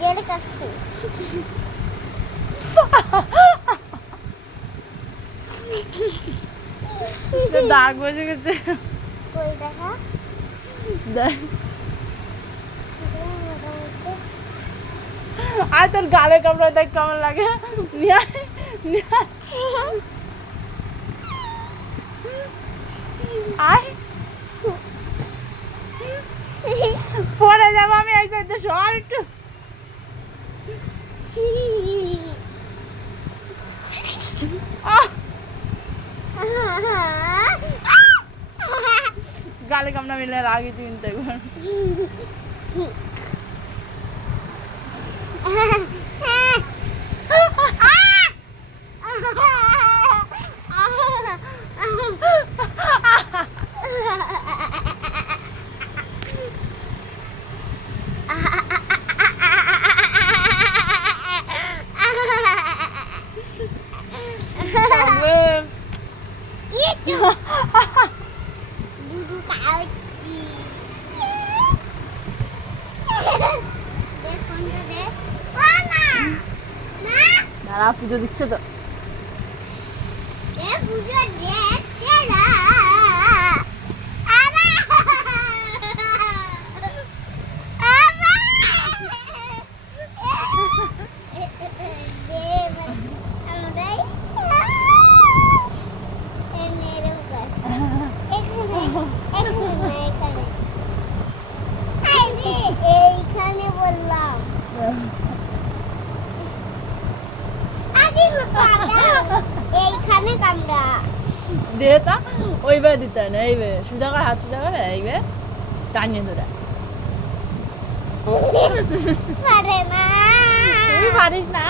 গেলে কষ্ট দাগ বসে গেছে। কই দেখা দেখ আর তোর গালে কামড়া দেখ কেমন লাগে। নিয়ে আয়, নিয়ে আয়। আয় পড়ে যাবো আমি এই সাইডে সর একটু। আহ, গালে কামড়া মিলে লাগে চিন্তা একবার। দুধু খাওয়াচ্ছি দেখ ফোনটা দে না না দাঁড়া পুজো দিচ্ছে তো। এ বুঝো দে তেরা আবা আবা দে আমরাই এনে রে এখানে এইখানে বললাম এইখানে কামড়া দে তা ওইভাবে দিতে হয় না, এইভাবে সোজা করে হাত সোজা করে এইভাবে টানিয়ে ধরে। পারে না তুই পারিস না।